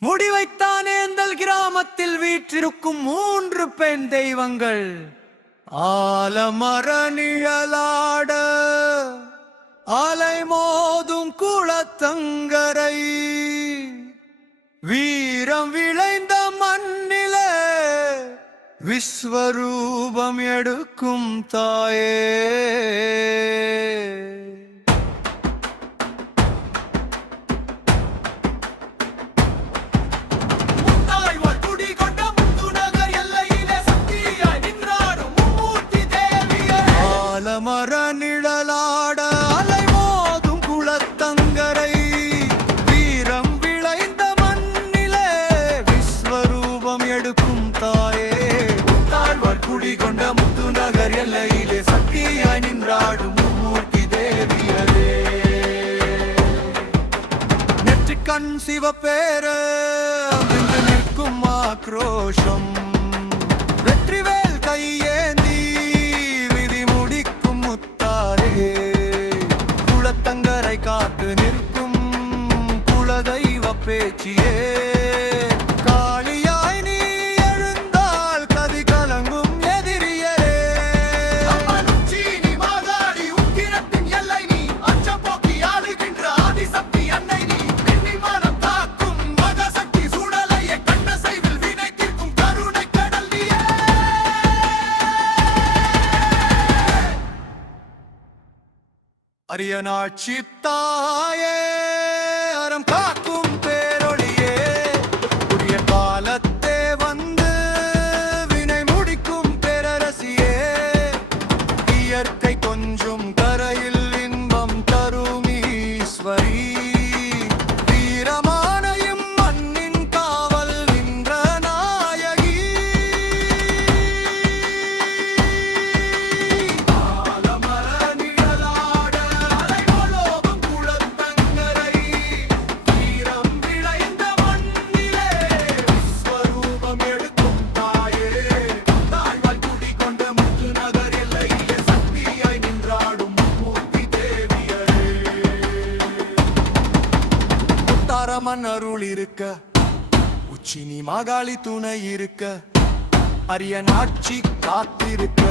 முடிவைத்தானேந்தல் கிராமத்தில் வீற்றிருக்கும் மூன்று பெண் தெய்வங்கள். ஆலமர நிழலாட அலை மோதும் குளத்தங்கரை. வீரம் விளைந்த மண்ணில விஸ்வரூபம் எடுக்கும் தாயே. மர நிழலாட அலை மோதும் குளத்தங்கரை. வீரம் விளைந்த மண்ணிலே விஸ்வரூபம் எடுக்கும் தாயே. தாழ்வார் குடி கொண்ட முத்து நகர் எல்லையிலே சக்தியாய் நின்றாடும் மும்மூர்த்தி தேவியரே நெற்றிக்கண் சிவப்பேர வென்று நிற்கும் ஆக்ரோஷம். காத்து நிற்கும் குலதெய்வ பேச்சியே. அரியநாட்சி தாயே அறம் காக்கும் பேரொழியே. உரிய காலத்தே வந்து வினை முடிக்கும் பேரரசியே. இயற்கை கொஞ்சம் பரமன் அருள் இருக்க. உச்சினி மாகாளி துணை இருக்க. அரியன் ஆட்சி காத்திருக்க.